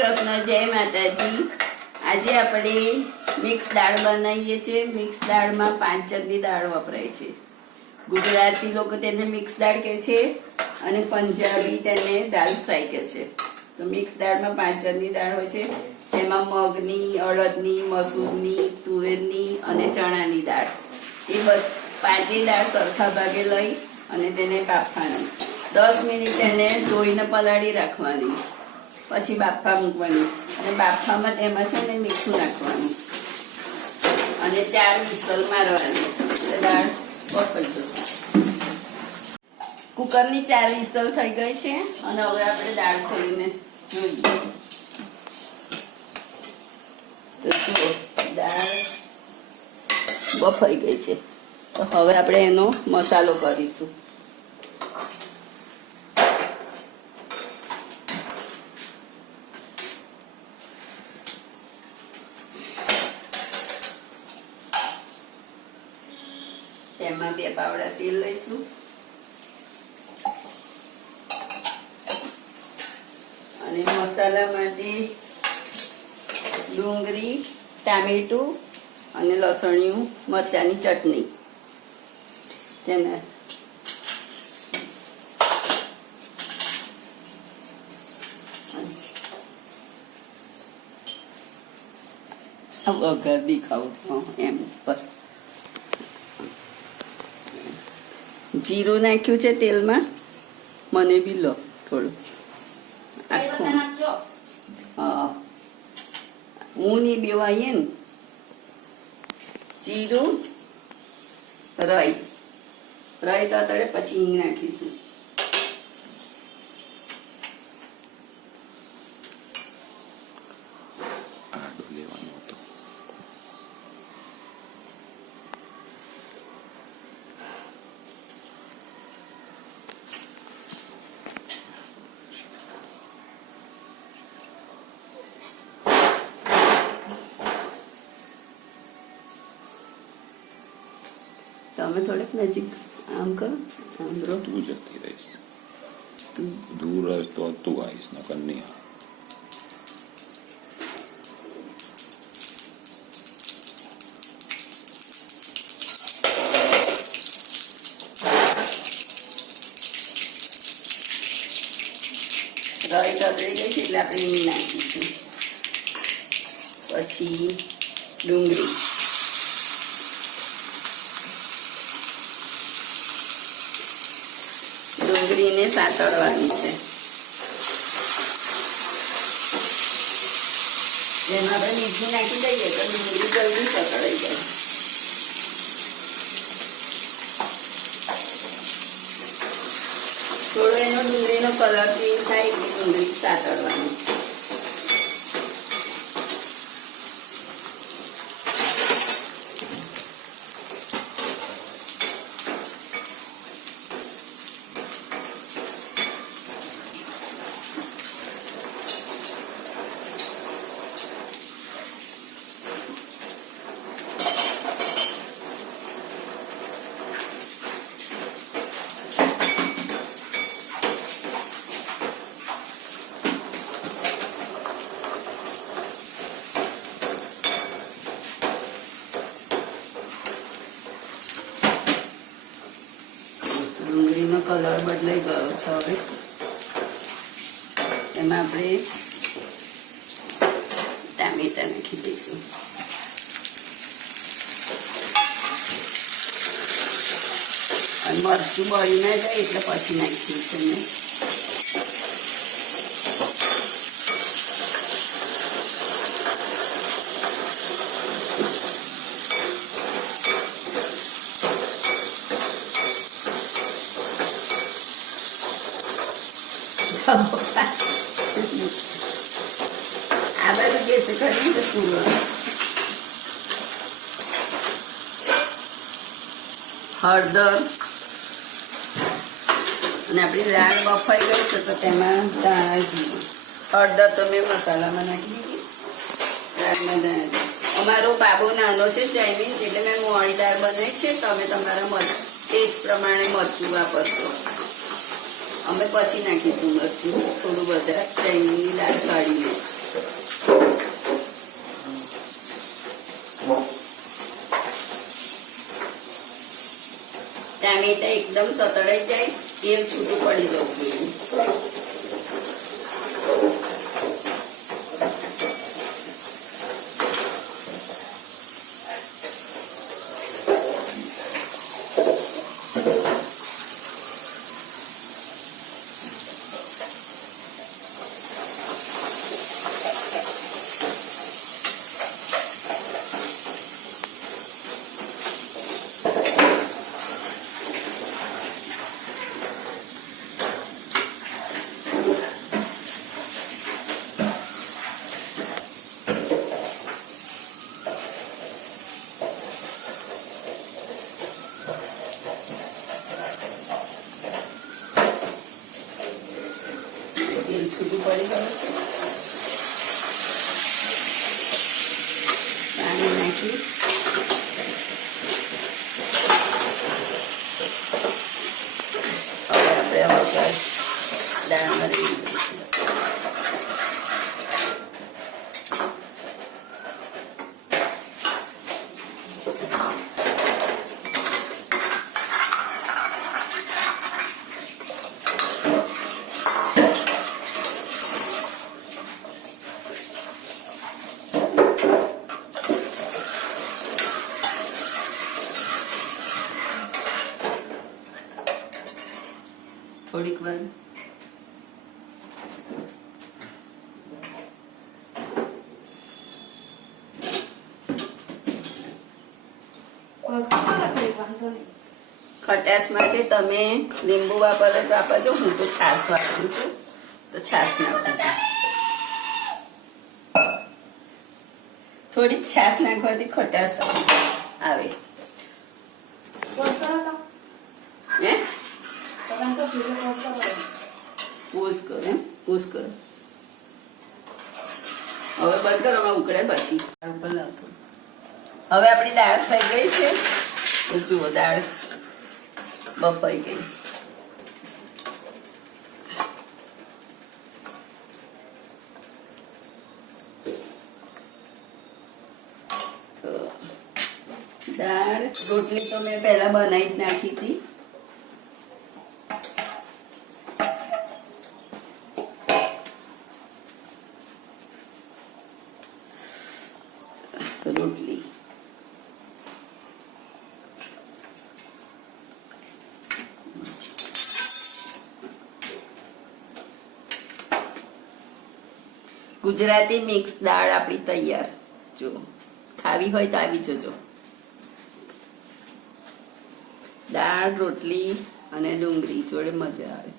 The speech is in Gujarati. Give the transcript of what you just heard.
કૃષ્ણ, જય માતાજી। આજે આપણે મિક્સ દાળ બનાવીએ છીએ। મિક્સ દાળમાં 5 જાતની દાળ વપરાય છે। ગુજરાતી લોકો તેને મિક્સ દાળ કહે છે અને પંજાબી તેને દાલ ફ્રાય કહે છે। તો મિક્સ દાળમાં 5 જાતની દાળ હોય છે, તેમાં મગની, અડદની, મસૂરની, તુવેરની અને ચણાની દાળ। એ પાંચેય દાળ સરખા ભાગે લઈ અને તેને બાફવાની। 10 મિનિટ તેને ધોઈને પલાળી રાખવાની, પછી બાફા મૂકવાની અને બાફામાં તેમાં છે ને મીઠું નાખવાનું અને 4 વિસલ મારવાની એટલે દાળ બફાઈ જશે। કુકરની 4 વિસલ થઈ ગઈ છે અને હવે આપણે દાળ ખોલીને જોઈએ તો જો દાળ બફાઈ ગઈ છે। તો હવે આપણે એનો મસાલો કરીશું। તેમાં 2 પાવડા તેલ લઈશું અને મસાલા માટે ડુંગળી, ટામેટું અને લસણિયું મરચાંની ચટણી તેને વઘાર દેખાવું એમ ઉપર જીરું નાખ્યું છે તેલમાં, મને બી લો થોડું આખું। હા હું નહીં બેવાઈએ ને। જીરું, રાઈ તો તળે પછી હિંગ નાખીશું। તમે થોડેક નજીક આમ કરો, આમ રો। તું જતી રહીશ, તું દૂર રહીશ તો તું આવીશ, નકર નહીં। રાઈ તતળી ગઈ છે એટલે આપણે હિંગ નાખીશું, પછી ડુંગળી, ડુંગળીને સાતળવાની છે। જેમાં આપણે મીઠું નાખી દઈએ તો ડુંગળી જલ્દી સતળાઈ જાય। થોડો એનો ડુંગળીનો કલર ચેન્જ થાય એટલે ડુંગળી સાતળવાની। ડુંગળીનો કલર બદલાઈ ગયો છે। હવે એમાં આપણે ટામેટા નાખી દઈશું અને મરચું બળી ના જાય એટલે પછી નાખ્યું છે મેં। આ બધું જે છે ખરી તો પૂરો હળદર અને આપણી દાળ બફાઈ ગઈ છે તો તેમાં ધાણા જીરું, હળદર તો મેં મસાલામાં નાખી દીધી, દાળમાં ધાણા જીરું। અમારો બાબુ નાનો છે ચાઇનીઝ એટલે મેં મોળી દાળ બનાવી છે, તમે તમારા ટેસ્ટ પ્રમાણે મરચું વાપરશો। અમે પછી નાખીશું મરચું થોડું, બધા ચાઇનીઝની દાળ કાઢીને। ટામેટા એકદમ સતળાઈ જાય તેલ છૂટું પડી જવું જોઈએ. તેલ છૂટું પડી ગયું છે. પાણી નાખી હવે આપણે વઘાર દાળમાં રેડી દઈશું. થોડીક વાર ખટાશ માટે તમે લીંબુ વાપરો તો વાપરજો. હું તો છાશ વાપરું છું તો છાશ નાખું છું. થોડીક છાશ નાખવાથી ખટાશ આવે. હે પૂછ કર એમ પૂછ કર. હવે બંધ કરો, હમણાં ઉકળે પછી ઉપર લાવતો. હવે આપણી દાળ થઈ ગઈ છે તો જુઓ દાળ બફાઈ ગઈ. તો દાળ રોટલી તો મેં પહેલા બનાવી જ નાખી હતી. રોટલી ગુજરાતી મિક્સ દાળ આપણી તૈયાર. જો ખાવી હોય તો આવી જજો. દાળ રોટલી અને ડુંગળી જોડે મજા આવે.